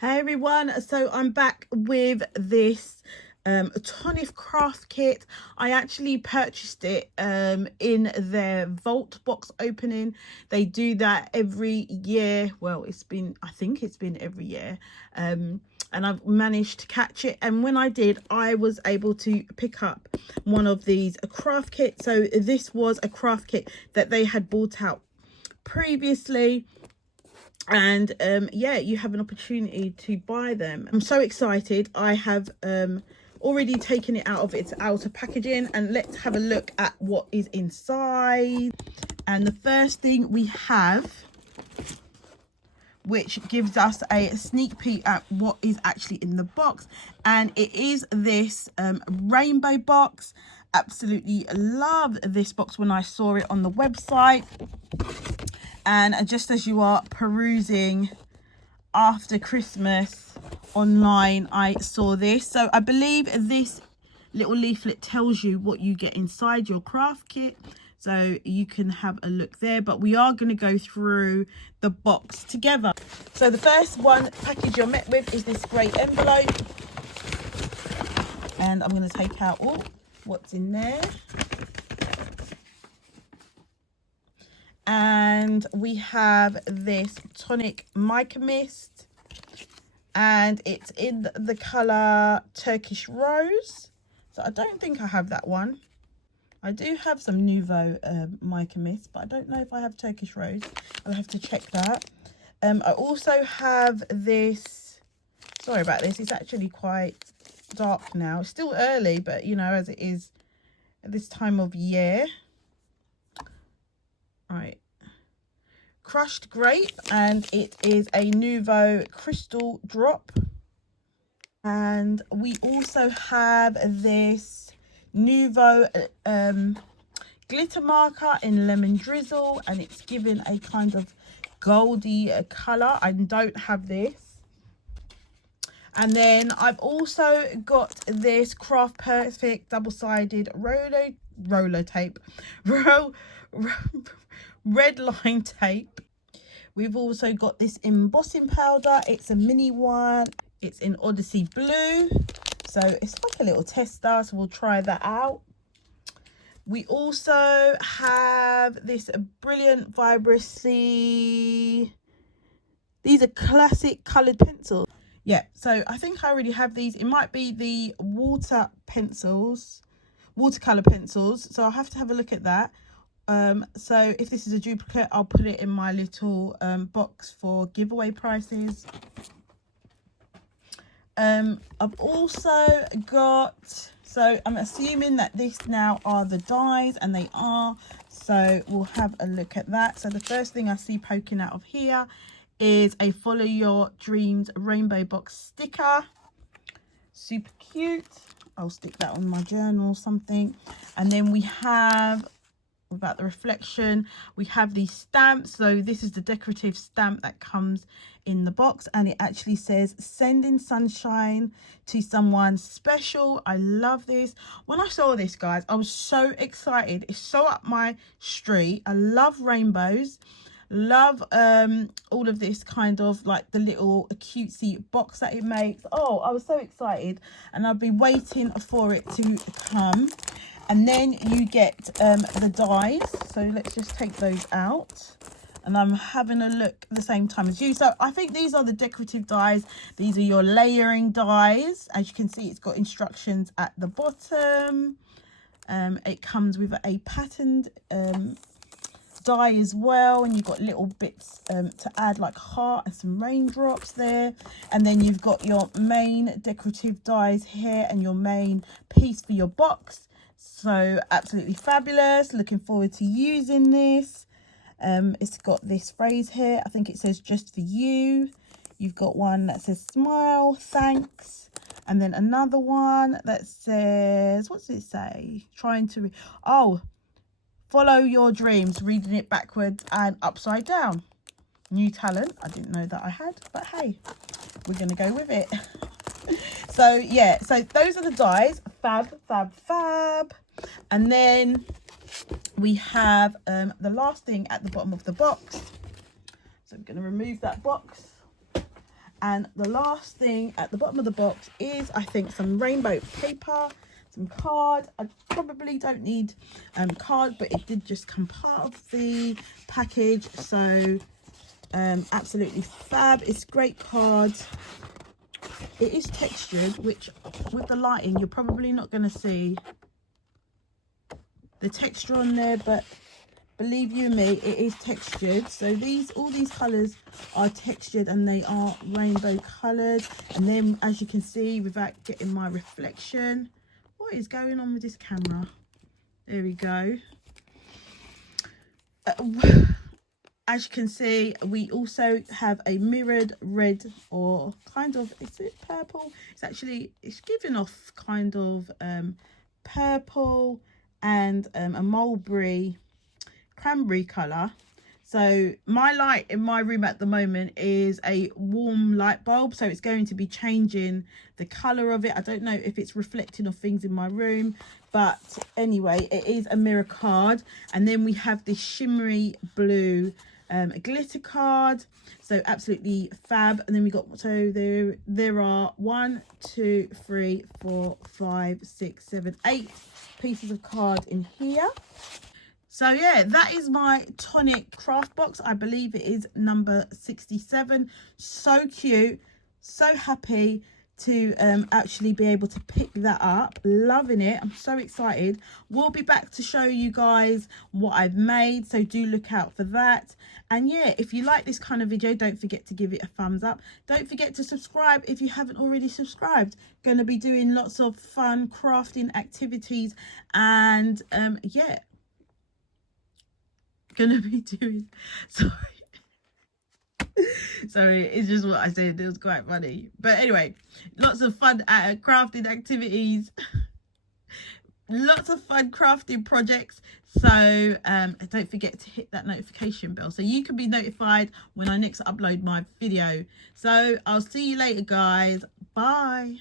Hey everyone, so I'm back with this Tonic Craft Kit. I actually purchased it in their vault box opening. They do that every year. Well, I think it's been every year. And I've managed to catch it, and when I did, I was able to pick up one of these craft kits. So this was a craft kit that they had bought out previously, and yeah, you have an opportunity to buy them. I'm so excited. I have already taken it out of its outer packaging, and let's have a look at what is inside. And the first thing we have, which gives us a sneak peek at what is actually in the box, and it is this rainbow box. Absolutely loved this box when I saw it on the website. And just as you are perusing after Christmas online, I saw this. So I believe this little leaflet tells you what you get inside your craft kit, so you can have a look there. But we are going to go through the box together. So the first package you're met with is this great envelope, and I'm going to take out what's in there. And we have this Tonic Mica Mist, and it's in the colour Turkish Rose. So I don't think I have that one. I do have some Nouveau Mica Mist, but I don't know if I have Turkish Rose. I'll have to check that. I also have this, sorry about this, it's actually quite dark now. It's still early, but you know, as it is at this time of year. Right, crushed grape, and it is a Nouveau crystal drop. And we also have this Nouveau glitter marker in lemon drizzle, and it's given a kind of goldy color. I don't have this. And then I've also got this Craft Perfect double-sided roller tape, red line tape. We've also got this embossing powder. It's a mini one. It's in Odyssey Blue. So it's like a little tester, so we'll try that out. We also have this brilliant Vibrancy. These are classic coloured pencils. Yeah, so I think I already have these. It might be the watercolour pencils. So I'll have to have a look at that. So if this is a duplicate, I'll put it in my little box for giveaway prices. I've also got, so I'm assuming that this now are the dies, and they are, so we'll have a look at that. So the first thing I see poking out of here is a Follow Your Dreams rainbow box sticker. Super cute. I'll stick that on my journal or something. And then we have, about the reflection, we have these stamps. So this is the decorative stamp that comes in the box, and it actually says sending sunshine to someone special. I love this. When I saw this, guys, I was so excited. It's so up my street. I love rainbows, love all of this kind of like the little cutesy box that it makes. Oh, I was so excited, and I've been waiting for it to come. And then you get the dies. So let's just take those out. And I'm having a look at the same time as you. So I think these are the decorative dies. These are your layering dies. As you can see, it's got instructions at the bottom. It comes with a patterned die as well. And you've got little bits to add, like heart and some raindrops there. And then you've got your main decorative dies here and your main piece for your box. So absolutely fabulous. Looking forward to using this. It's got this phrase here. I think it says just for you. You've got one that says smile, thanks. And then another one that says, what's it say? Follow your dreams. Reading it backwards and upside down. New talent. I didn't know that I had, but hey, we're going to go with it. So yeah, so those are the dies. Fab, fab, fab. And then we have the last thing at the bottom of the box. So I'm going to remove that box. And the last thing at the bottom of the box is, I think, some rainbow paper, some card. I probably don't need card, but it did just come part of the package, so absolutely fab. It's great card. It is textured, which with the lighting you're probably not going to see the texture on there, but believe you me, it is textured. So all these colors are textured and they are rainbow colors. And then, as you can see, without getting my reflection, what is going on with this camera? There we go. As you can see, we also have a mirrored red, or kind of, is it purple? It's giving off kind of purple and a mulberry cranberry color. So my light in my room at the moment is a warm light bulb, so it's going to be changing the color of it. I don't know if it's reflecting off things in my room, but anyway, it is a mirror card. And then we have this shimmery blue glitter card, so absolutely fab. And then we got, so there are 1 2 3 4 5 6 7 8 pieces of card in here. So yeah, that is my Tonic craft box. I believe it is number 67. So cute, so happy to actually be able to pick that up. Loving it. I'm so excited. We'll be back to show you guys what I've made, so do look out for that. And yeah, if you like this kind of video, don't forget to give it a thumbs up. Don't forget to subscribe if you haven't already subscribed. Going to be doing lots of fun crafting activities, and yeah, gonna be doing, sorry, it's just what I said. It was quite funny, but anyway, lots of fun crafting activities, lots of fun crafting projects. So don't forget to hit that notification bell so you can be notified when I next upload my video. So I'll see you later, guys. Bye.